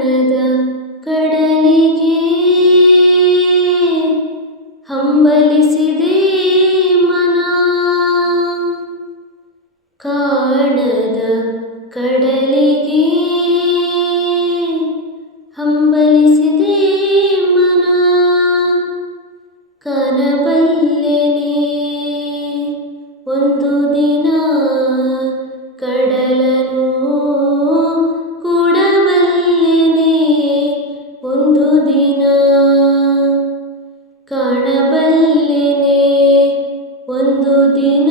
ಕಾಣದ ಕಡಲಿಗೆ ಹಂಬಲಿಸಿದೆ ಮನ. ಕಾಣದ ಕಡಲಿಗೆ ಹಂಬಲಿಸಿದೆ ಮನ. ಕನಬಲ್ಲೆನೆ ಒಂದು ದಿನ ಕಡಲನು ಕೂಡಬಲ್ಲೆನೆ ಒಂದು ದಿನ. ಕಾಣಬಲ್ಲೆನೆ ಒಂದು ದಿನ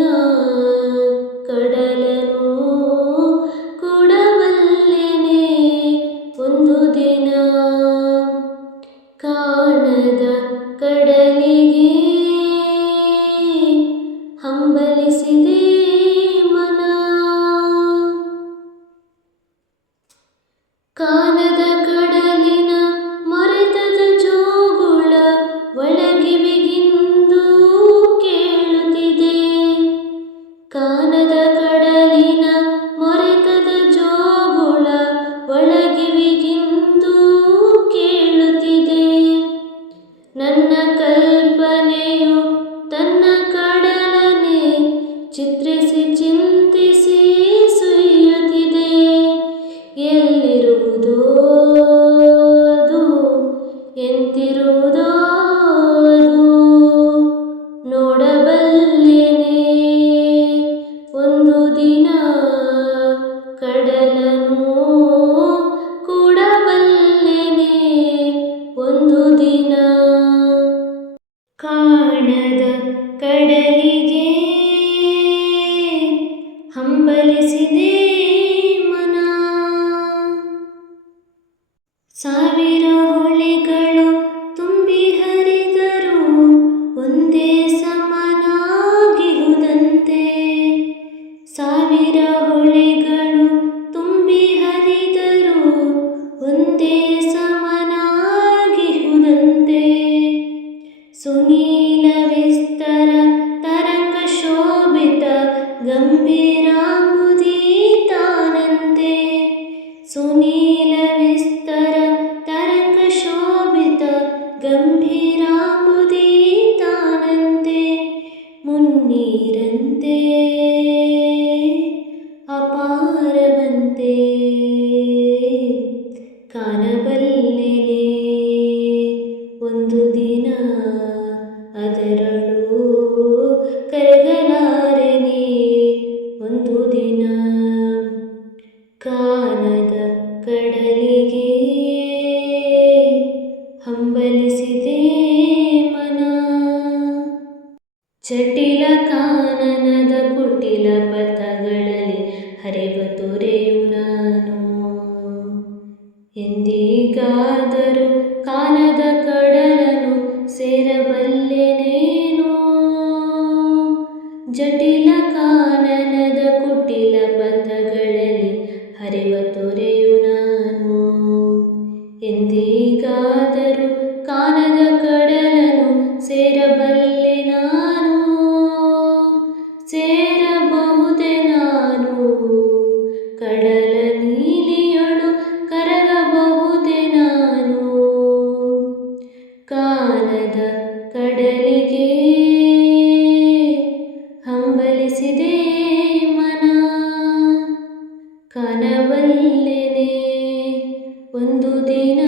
ಕಡಲನು ಕೂಡಬಲ್ಲೆನೆ ಒಂದು ದಿನ. ಕಾಣದ ಕಡಲಿಗೆ ಹಂಬಲಿಸಿದೆ ಮನ. ಕಾಣದ ಕಡಲಿನ ಮರೆತದ ಜೋಗುಳ ಒಳಗಿವಿಗಿಂದು ಕೇಳುತ್ತಿದೆ. ಕಾಣದ ಕಡಲಿನ ಮರೆತದ ಜೋಗುಳ ಒಳಗಿವಿಗಿಂದು ಕೇಳುತ್ತಿದೆ. ನನ್ನ ಕಲ್ಪನೆಯು ತನ್ನ ಕಡಲನೆ ಚಿತ್ರಿಸಿ ಚಿಂತಿಸಿ ಸುಯ್ಯುತ್ತಿದೆ. ಎಲ್ಲಿರುವುದೋ ಅದು, ಎಂತಿರುವುದೋ ಅದು, ನೋಡಬಲ್ಲೆನೆ ಒಂದು ದಿನ ಕಡಲನು ಕೂಡಬಲ್ಲೆನೆ ಒಂದು ದಿನ. ಕಾಣದ ಕಡಲಿಗೆ ಹಂಬಲಿಸಿದೆ ಮನ. ಸಾವಿರ ಹೊಳೆಗಳು ತುಂಬಿ ಹರಿದರೂ ಒಂದೇ ಸಮನಾಗಿಹುದಂತೆ. ಸಾವಿರ ಹೊಳೆಗಳು ತುಂಬಿ ಹರಿದರೂ ಒಂದೇ ಸಮನಾಗಿಹುದಂತೆ. ಸುನೀಲ ವಿಸ್ತರ ತರಂಗ ಶೋಭಿತ ಗಂಭೀರಾಂಬುದೀತಾನಂತೆ. ಸುನೀಲ ವಿಸ್ತರ ತರಂಗ ಶೋಭಿತ ಗಂಭೀರಾಂಬುದೀತಾನಂತೆ. ಮುನ್ನೀರಂತೆ ಅಪಾರವಂತೆ ಕಾಣಬಲ್ಲೆನೆ ಒಂದು ದಿನ ಅದರಳು ಕರಗಲಾರೆನೆ ಒಂದು ದಿನ. ಕಾಣದ ಕಡಲಿಗೆ ಹಂಬಲಿಸಿದೆ ಮನ. ಜಟಿಲ ಕಾನನದ ಕುಟಿಲ ಪಥಗಳಲ್ಲಿ ಹರಿವ ತೊರೆಯು ನಾನು. ಎಂದಿಗಾದರೂ ಕಾಣದ ಕಡಲನು ಸೇರಬಲ್ಲೆನೇನೋ. ಜಟಿಲ ಕಾನನದ ಕುಟಿಲ ಪಥಗಳಲ್ಲಿ ಹರಿವ ತೊರೆಯು ನಾನು. ಎಂದಿಗಾದರೂ ಕಾಣದ ಕಡಲನು ಸೇರಬಲ್ಲೆ ನಾನು. ಸೇರಬಹುದೆ ನಾನು ಕಡಲ ನೀಲಿಯೊಳು ಕರಗಬಹುದೆ ನಾನು. ಕಾಣದ ಕಡಲಿಗೆ ಹಂಬಲಿಸಿದೆ ಮನ. ಕಾಣಬಲ್ಲೆನೆ ಒಂದು ದಿನ